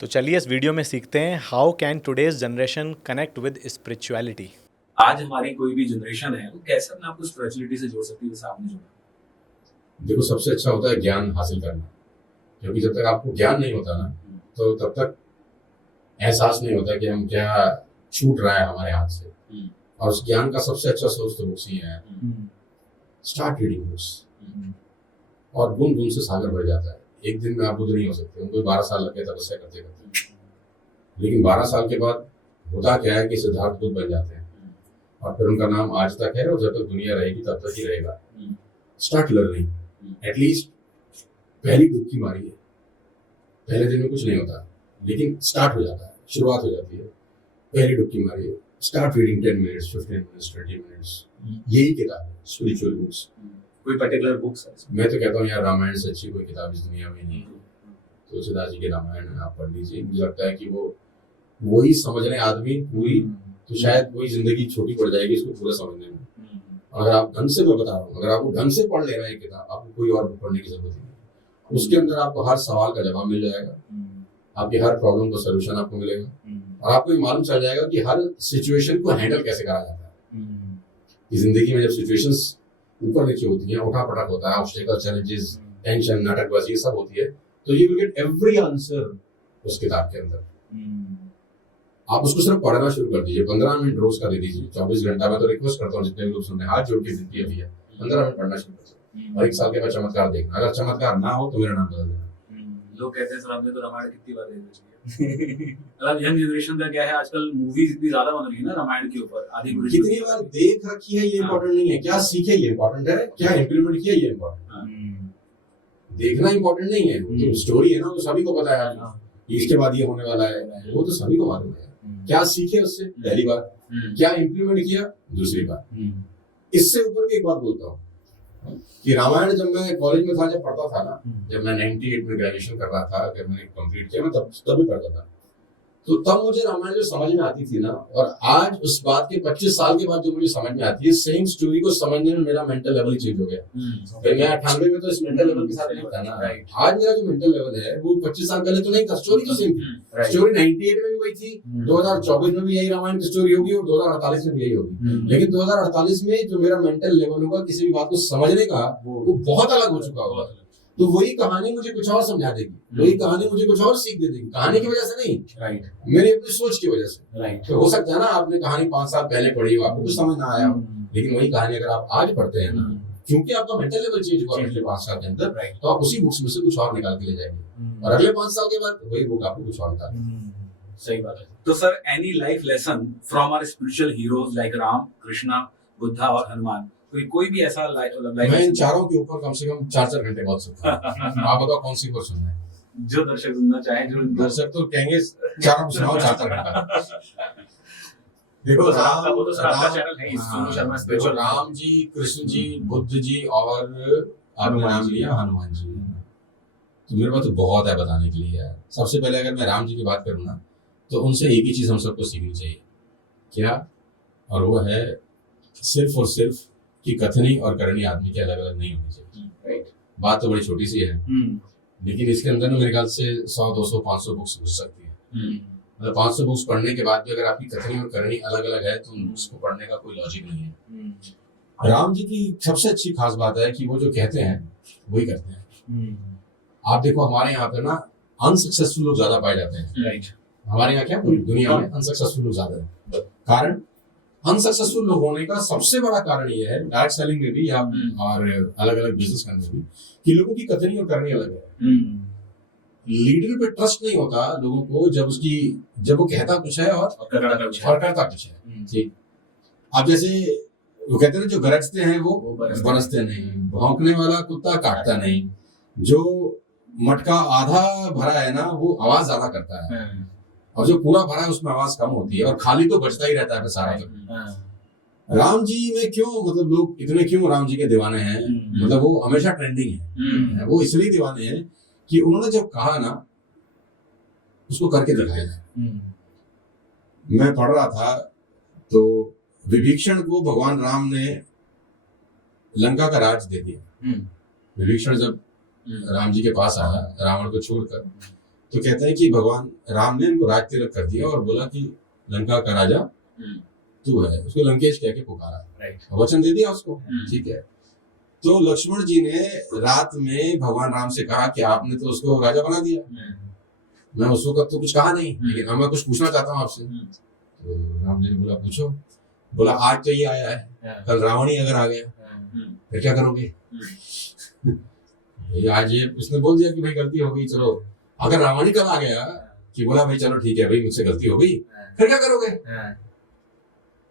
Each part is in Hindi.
तो चलिए इस वीडियो में सीखते हैं how can today's generation connect with spirituality. आज हमारी कोई भी जनरेशन है वो कैसे अपने आप को स्पिरिचुअलिटी से जोड़ सकती है, जैसे आपने जोड़ा। देखो, सबसे अच्छा होता है ज्ञान हासिल करना, क्योंकि जब तक आपको ज्ञान नहीं होता ना तो तब तक एहसास नहीं होता कि हम क्या छूट रहा है हमारे हाथ से। और उस ज्ञान का सबसे अच्छा सोर्स तो बुक्स ही है। स्टार्ट रीडिंग बुक्स और गुन गुन से सागर भर जाता है। एक दिन में आप बुद्ध नहीं हो सकते, उनको 12 साल लग गए तपस्या करते करते, लेकिन 12 साल के बाद होता क्या है कि सिद्धार्थ बुद्ध बन जाते हैं और फिर उनका नाम आज तक है और जब तक दुनिया रहेगी तब तक ही रहेगा। स्टार्ट लर्निंग, एटलीस्ट पहली डुबकी मारी है। पहले दिन में कुछ नहीं होता, लेकिन स्टार्ट हो जाता है, शुरुआत हो जाती है। पहली डुबकी मारी है, start reading 10 minutes, 15 minutes, 20 minutes. यही किताब है स्पिरिचुअल बुक्स। कोई पर्टिकुलर बुक्स है? मैं तो कहता हूँ यार, रामायण से अच्छी कोई किताब इस दुनिया में नहीं है। तुलसीदास जी के रामायण है, आप पढ़ लीजिए। मुझे लगता है कि वही समझने आदमी पूरी, तो शायद वही जिंदगी छोटी पड़ जाएगी इसको पूरा समझने में। अगर आप ढंग से, मैं बता रहा हूँ, अगर आपको ढंग से पढ़ ले रहे हैं किताब, आपको कोई और बुक पढ़ने की जरूरत नहीं। उसके अंदर आपको हर सवाल का जवाब मिल जाएगा, आपकी हर प्रॉब्लम का सोल्यूशन आपको मिलेगा और आपको ये मालूम चल जाएगा कि हर सिचुएशन को हैंडल कैसे करा जाता है। जिंदगी में जब सिचुएशंस ऊपर नीचे होती है, उठा पटक होता है, ऑब्स्टेकल, चैलेंजेस, टेंशन, नाटकबाजी, सब होती है, तो you will get every answer उस किताब के अंदर। आप उसको सिर्फ पढ़ना शुरू कर दीजिए। 15 मिनट रोज का दे दीजिए, 24 घंटा। मैं तो रिक्वेस्ट करता हूँ जितने लोग सुन रहे हैं, हाथ जोड़ के विनती अभी है, 15 मिनट पढ़ना शुरू कर। और 1 साल के बाद चमत्कार देखना। अगर चमत्कार ना हो तो मेरा नाम बदल देना। लोग कहते हैं सर हमने तो रामायण कितनी बार देख ली है। मतलब यंग जनरेशन का क्या है, आजकल मूवीज इतनी ज्यादा बन रही है ना रामायण के ऊपर। आदि कितनी बार देख रखी है ये इम्पोर्टेंट नहीं है, क्या सीखे ये इम्पोर्टेंट है, क्या इम्प्लीमेंट किया ये इम्पोर्टेंट। देखना इम्पोर्टेंट नहीं है, तो स्टोरी है ना, तो सभी को पता है इसके बाद ये होने वाला है, वो तो सभी को मालूम है। क्या सीखे उससे, पहली बार। क्या इम्प्लीमेंट किया, दूसरी बार। इससे ऊपर की एक बात बोलता हूँ कि रामायण जब मैं कॉलेज में था, जब पढ़ता था ना, जब मैं 98 में ग्रेजुएशन कर रहा था, जब मैंने कंप्लीट किया, मैं तब भी पढ़ता था, तो तब मुझे रामायण जो समझ में आती थी ना, और आज उस बात के 25 साल के बाद जो मुझे समझ में आती है, सेम स्टोरी को समझने में मेरा मेंटल लेवल चेंज हो गया। मैं 98 में तो इस मेंटल लेवल के साथ नहीं था ना। आज मेरा जो मेंटल लेवल है वो 25 साल पहले तो नहीं था। स्टोरी तो सेम थी, स्टोरी 98 में भी वही थी, 2024 में भी यही रामायण की स्टोरी होगी और 2048 में भी यही होगी। लेकिन 2048 में जो मेरा मेंटल लेवल होगा किसी भी बात को समझने का, वो बहुत अलग हो चुका होगा। तो वही कहानी मुझे कुछ और समझा देगी, वही कहानी मुझे कुछ और सीख दे देगी। कहानी की वजह से नहीं, मेरी अपनी सोच की वजह से। तो हो सकता है ना आपने कहानी 5 साल पहले पढ़ी हो, आपको कुछ समझ ना आया हो, लेकिन वही कहानी अगर आप आज पढ़ते हैं ना, क्योंकि आपका मेंटल लेवल चेंज हुआ पिछले 5 साल के अंदर, तो आप उसी बुक्स में से कुछ और निकाल के ले जाएंगे और अगले 5 साल के बाद वही बुक आपको कुछ और निकाल। सही बात है। तो sir, any life lesson from our spiritual heroes like Ram, Krishna, Buddha और हनुमान, कोई भी ऐसा लाइफ? मैं इन चारों के ऊपर कम से कम 4-4 घंटे बोल सकता हूँ। आप बताओ कौन सी को सुनना है? जो दर्शक सुनना चाहे, जो दर्शक तो कहेंगे चारों को सुनाओ 4-4 घंटा। देखो वो तो सर आपका चैनल है, सोनू शर्मा स्पिरिचुअल। राम जी, कृष्ण जी, बुद्ध जी और आपने नाम लिया हनुमान जी, तो मेरे पास तो बहुत है बताने के लिए यार। सबसे पहले अगर मैं राम जी की बात करूँ ना, तो उनसे एक ही चीज हम सबको सीखनी चाहिए, क्या? और वो है सिर्फ और सिर्फ कि कथनी और करनी आदमी के अलग अलग नहीं होनी चाहिए। बात तो बड़ी छोटी सी है, लेकिन इसके अंदर मेरे ख्याल से 100, 200, 500 बुक्स घुस सकती है। मतलब 500 बुक्स पढ़ने के बाद भी अगर आपकी कथनी और करनी अलग अलग है तो उन बुक्स को पढ़ने का कोई लॉजिक नहीं है। राम जी की सबसे अच्छी खास बात है कि वो जो कहते हैं वही करते हैं। आप देखो, हमारे यहाँ पे ना अनसक्सेसफुल लोग ज्यादा पाए जाते हैं। हमारे यहाँ क्या, पूरी दुनिया में अनसक्सेसफुल लोग ज्यादा है। कारण अनसक्सेसफुल लोग होने का सबसे बड़ा कारण ये है, डायरेक्ट सेलिंग में भी या और अलग अलग बिजनेस करने में भी, कि लोगों की कथनी और करनी अलग है। लीडर पे ट्रस्ट नहीं होता लोगों को जब वो कहता कुछ है और करता कुछ है। ठीक, अब जैसे वो कहते हैं जो गरजते हैं वो बरसते नहीं, भौंकने वाला कुत्ता काटता नहीं, जो मटका आधा भरा है ना वो आवाज ज्यादा करता है, और जो पूरा भरा है उसमें आवाज कम होती है, और खाली तो बचता ही रहता है सारा। राम जी में क्यों, मतलब लोग इतने क्यों राम जी के दीवाने हैं? मतलब वो हमेशा ट्रेंडिंग है। वो इसलिए दीवाने हैं कि उन्होंने जब कहा ना उसको करके दिखाया जाए। मैं पढ़ रहा था तो विभीषण को भगवान राम ने लंका का राज दे दिया। विभीषण जब राम जी के पास आया रावण को छोड़कर, तो कहते हैं कि भगवान राम ने इनको राज तिलक कर दिया और बोला कि लंका का राजा तू है, उसको लंकेश कह के पुकारा, राइट, वचन दे दिया उसको, हम्म। ठीक है। तो लक्ष्मण जी ने रात में भगवान राम से कहा कि आपने तो उसको राजा बना दिया, मैं उस वक्त तो कुछ कहा नहीं, लेकिन अब मैं कुछ पूछना चाहता हूँ आपसे। तो राम जी ने बोला पूछो। बोला आज तो ये आया है, कल रावण ही अगर आ गया फिर क्या करोगे? ये आज ये उसने बोल दिया कि भाई गलती हो गई, चलो अगर रावण ही कल आ गया कि बोला भाई चलो ठीक है भाई मुझसे गलती हो गई, फिर क्या करोगे?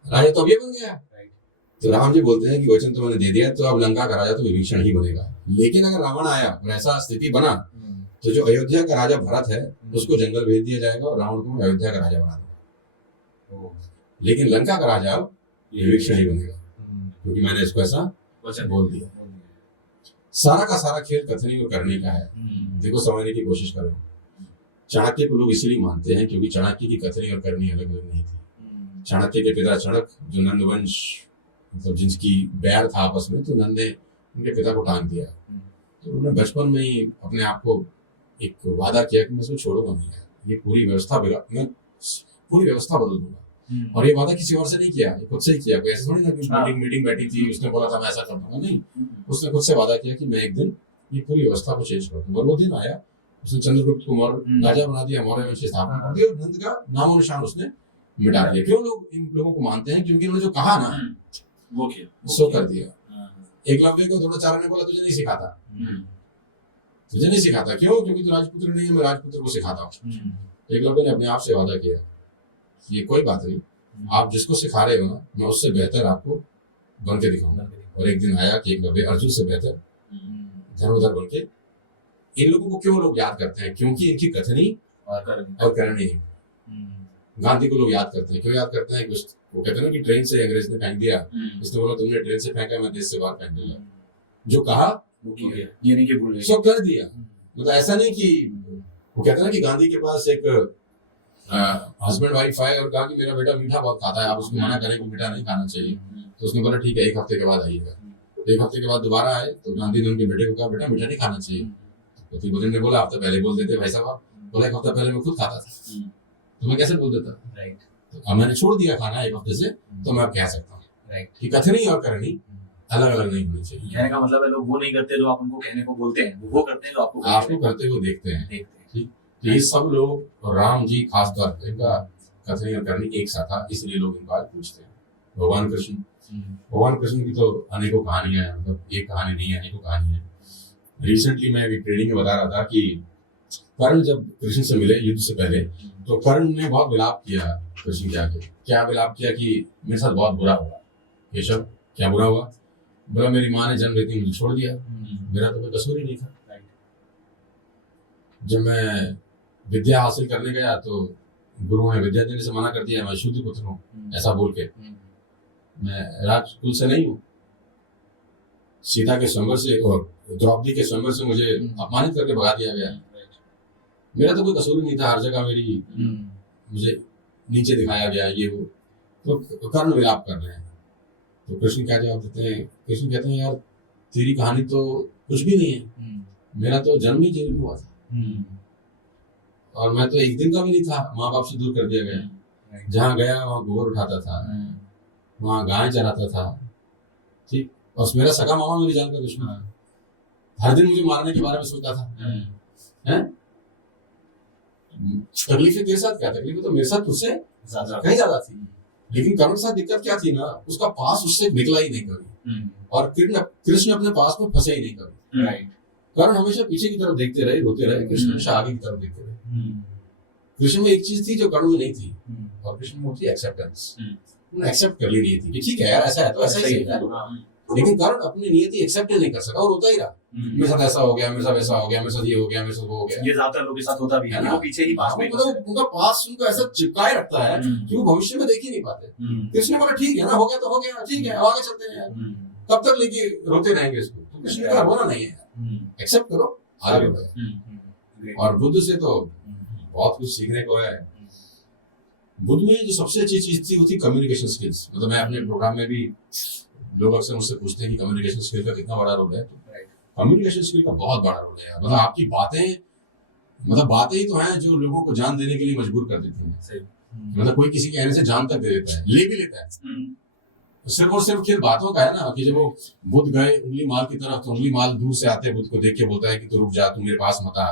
राजा तो अब ये बन गया। तो राम जी बोलते हैं कि वचन तो मैंने दे दिया, तो अब लंका का राजा तो विभीषण ही बनेगा। लेकिन अगर रावण आया और ऐसा स्थिति बना तो जो अयोध्या का राजा भरत है उसको जंगल भेज दिया जाएगा और रावण को मैं अयोध्या का राजा बना दूंगा, लेकिन लंका का राजा अब विभीषण ही बनेगा, क्योंकि मैंने इसको ऐसा वचन बोल दिया। सारा का सारा खेल कथनी और करने का है। देखो समझने की कोशिश करो। चाणक्य को लोग इसीलिए मानते हैं क्योंकि चाणक्य की कथनी और करनी अलग अलग नहीं थी। चाणक्य के पिता चणक जो नंद वंश मतलब जिनकी बैर था आपस में, तो नंद ने उनके पिता को टांग दिया। तो उन्होंने बचपन में ही अपने आप को एक वादा किया कि मैं इसको छोड़ूंगा नहीं, ये पूरी व्यवस्था मैं पूरी व्यवस्था बदल दूंगा। और ये वादा किसी और से नहीं किया, ये खुद से ही किया। कोई ऐसा थोड़ी ना कि मीटिंग बैठी थी उसने बोला था मैं ऐसा कर दूंगा, नहीं, उसने खुद से वादा किया कि मैं एक दिन ये पूरी व्यवस्था को चेंज कर दूंगा। और वो दिन आया, उसने चंद्रगुप्त को राजा बना दिया, मौर्य वंश की स्थापना कर दी और नंद का नामो निशान उसने मिटा दिया। क्यों लोग इन लोगों को मानते हैं? क्योंकि उन्होंने जो कहा ना वो किया, सो कर दिया। एकलव्य को द्रोणाचार्य ने बोला तुझे नहीं सिखाता, तुझे नहीं सिखाता। क्यों? क्योंकि तू राजपुत्र नहीं है, मैं राजपुत्र को सिखाता हूँ। एकलव्य ने अपने आप से वादा किया ये कोई बात नहीं, आप जिसको सिखा रहे हो ना मैं उससे बेहतर आपको बन के दिखाऊंगा। और एक दिन आया कि एकलव्य अर्जुन से बेहतर धनुर्धर बन के। इन लोगों को क्यों लोग याद करते हैं? क्योंकि इनकी कथनी और करनी। गांधी को लोग याद करते हैं, क्यों याद करते हैं? वो कहते हैं ना कि ट्रेन से अंग्रेज ने फेंक दिया, इसने बोला तुमने ट्रेन से फेंका, मैं देश से बाहर फेंक दिया। जो कहा वो किया, ये नहीं कि भूल गए, सब कर दिया। मतलब ऐसा नहीं कि वो कहते हैं ना कि गांधी के पास एक हस्बैंड वाइफ आए और कहा कि मेरा बेटा मीठा बहुत खाता है, आप उसको मना करें कि मीठा नहीं खाना चाहिए। तो उसने बोला ठीक है, एक हफ्ते के बाद आइएगा। एक हफ्ते के बाद दोबारा आए तो गांधी ने उनके बेटे को कहा बेटा मीठा नहीं खाना चाहिए। तो पति ने बोला आप तो पहले बोल देते भाई साहब। बोला एक हफ्ता पहले मैं खुद खाता था, तो मैं कैसे बोल देता? तो अब मैंने छोड़ दिया खाना एक हफ्ते से, तो मैं अब कह सकता हूँ कि कथनी और करनी अलग अलग नहीं होनी चाहिए। कहने का मतलब है लोग वो नहीं करते जो आप उनको कहने को बोलते हैं, वो करते हैं जो आपको करते हुए देखते हैं। तो ये सब लोग और राम जी खास तौर पर इनका कथनी और करनी एक सा था, इसलिए लोग इनको आज पूछते हैं। भगवान कृष्ण की तो अनेकों कहानियां हैं, मतलब एक कहानी नहीं है, अनेकों कहानी है। रिसेंटली मैं अभी ट्रेनिंग में बता रहा था कि कर्ण जब कृष्ण से मिले युद्ध से पहले, तो कर्ण ने बहुत विलाप किया कृष्ण के आगे। क्या विलाप किया कि मेरे साथ बहुत बुरा हुआ। केशव क्या बुरा हुआ? बोला मेरी माँ ने जन्म लेते ही मुझे छोड़ दिया, मेरा तो कोई कसूर ही नहीं था। जब मैं विद्या हासिल करने गया तो गुरु ने विद्या देने से मना कर दिया, मैं शुद्ध पुत्र हूँ ऐसा बोल के। मैं राजकुल से नहीं हूँ। सीता के स्वयंवर से और द्रौपदी के स्वयंवर से मुझे अपमानित करके भगा दिया गया। मेरा तो कोई कसूर नहीं था, हर जगह मेरी मुझे नीचे दिखाया गया, ये वो। तो कर्ण विलाप कर रहे हैं। तो कृष्ण क्या जवाब देते हैं? कृष्ण कहते हैं यार तेरी कहानी तो कुछ भी नहीं है, मेरा तो जन्म ही जेल में हुआ था और मैं तो एक दिन का भी नहीं था, माँ बाप से दूर कर दिया गया। जहाँ गया वहाँ गोबर उठाता था, वहाँ गाय चराता था, ठीक। और मेरा सगा मामा मेरी जान का दुश्मन, हर दिन मुझे मारने के बारे में सोचता था। हैं? तकलीफें तेरे साथ क्या? तकलीफें तो मेरे साथ तुझसे कहीं ज्यादा थी। लेकिन कर्ण के साथ दिक्कत क्या थी ना, उसका पास उससे निकला ही नहीं कभी, और कृष्ण अपने पास में फंसे ही नहीं कभी। कर्ण हमेशा पीछे की तरफ देखते रहे, रोते रहे, कृष्ण हमेशा आगे की तरफ देखते रहे। कृष्ण में एक चीज थी जो कर्ण में नहीं थी, और कृष्ण में थी एक्सेप्टेंस। उन्होंने एक्सेप्ट कर ली नहीं थी कि ठीक है यार ऐसा है तो ऐसा ही है। लेकिन कर्ण अपनी नियति एक्सेप्ट नहीं कर सका और रोता ही रहा। मेरे साथ ऐसा हो गया, मेरे साथ वैसा हो गया, मेरे साथ ये हो गया, मेरे साथ वो हो गया। ये ज्यादातर लोगों के साथ होता भी है ना, वो पीछे ही पास में, मतलब उनका पास उनको ऐसा चिपकाए रखता है कि वो भविष्य में देख ही नहीं पाते। कृष्ण ने बोला ठीक है ना, हो गया तो हो गया, ठीक है आगे चलते हैं यार, कब तक लेके रोते रहेंगे इसको? तो कृष्ण ने कहा रोना नहीं है, एक्सेप्ट करो, आगे बढ़ो। और बुद्ध से तो बहुत कुछ सीखने को है। बुद्ध में जो सबसे अच्छी चीज थी वो थी कम्युनिकेशन स्किल्स। मतलब मैं अपने प्रोग्राम में भी लोग अक्सर मुझसे पूछते हैं कि कम्युनिकेशन स्किल का कितना बड़ा रोल है। कम्युनिकेशन स्किल का बहुत बड़ा रोल है। मतलब आपकी बातें मतलब बातें ही तो हैं जो लोगों को जान देने के लिए मजबूर कर देती हैं। सही। मतलब कोई किसी के कहने से जान तक दे देता है, ले भी लेता है। सिर्फ और सिर्फ खेल बातों का है ना, कि जब वो बुद्ध गए उंगली माल की तरफ, तो उंगली माल दूर से आते बुद्ध को देख के बोलता है कि तू रुक जा, तू मेरे पास मत आ,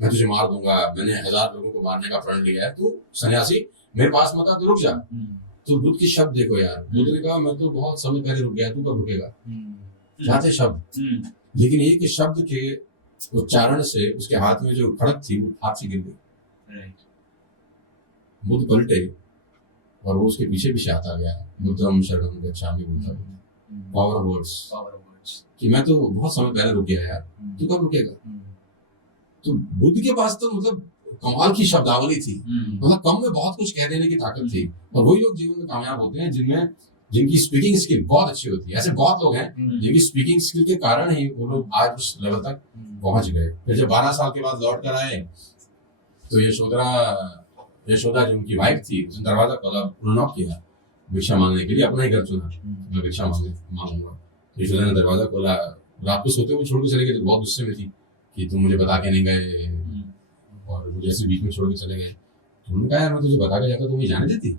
मैं तुझे मार दूंगा, मैंने 1000 लोगों को मारने का प्रण लिया है, तू सन्यासी मेरे पास मत आ, तू रुक जा। तो बुद्ध की शब्द देखो यार, बुद्ध ने कहा मैं तो बहुत समय पहले रुक गया, तू कब रुकेगा। क्या थे शब्द, लेकिन एक शब्द के उच्चारण से उसके हाथ में जो खड़क थी वो हाथ से गिर गई। बुद्ध पलटे और वो उसके पीछे पीछे आता गया, बुद्धम शरणम गच्छामि बोलता, पावर ऑफ वर्ड्स, कि मैं तो बहुत समय पहले रुक गया यार, तू कब रुकेगा। तो बुद्ध के पास तो मतलब कमाल की शब्दावली थी, मतलब कम में बहुत कुछ कह देने की ताकत थी। और वही लोग जीवन में कामयाब होते हैं जिनकी स्पीकिंग स्किल बहुत अच्छी होती है। ऐसे बहुत लोग हैं जिनकी स्पीकिंग स्किल के कारण ही वो लोग आज उस लेवल तक पहुंच गए। फिर जब 12 साल के बाद लौट कर आए तो यशोदा जो उनकी वाइफ थी, उसने दरवाजा खोला, उन्होंने नॉक किया भिक्षा मांगने के लिए, अपना ही घर चुना, मैं भिक्षा मांगूंगा। यशोदा ने दरवाजा खोला, रात को सोते हुए छोड़ के चले गए, तो बहुत गुस्से में थी कि तुम मुझे बता के नहीं गए और मुझे ऐसे बीच में छोड़ के चले गए। तो उन्होंने कहा यार मैं तुझे बता के जाता तो मुझे जाने देती।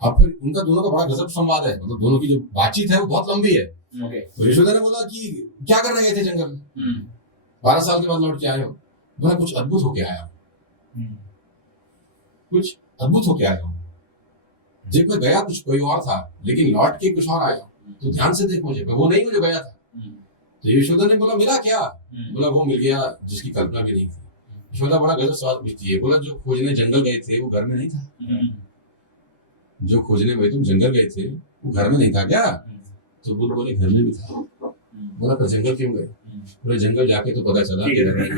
अब फिर उनका दोनों का बड़ा गजब संवाद है, मतलब दोनों की जो बातचीत है वो बहुत लंबी है। तो यशोदा ने बोला कि क्या करने गए थे जंगल में, 12 साल के बाद लौट के आए हो। बोला कुछ अद्भुत होके आया, कुछ अद्भुत होके आया हूँ। जब मैं गया कुछ कोई और था, लेकिन लौट के कुछ और आया, तो ध्यान से देख मुझे, वो नहीं मुझे गया था। तो यशोदा ने बोला मिला क्या। बोला वो मिल गया जिसकी कल्पना भी नहीं थी। यशोदा बड़ा गजब सवाल पूछती है, बोला जो खोजने जंगल गए थे वो घर में नहीं था। जो खोजने भाई तुम जंगल गए थे वो घर में नहीं था क्या। तो बुद्ध बोले घर में भी था। बोला पर जंगल क्यों गए। पूरे जंगल जाके तो पता चला कि घर में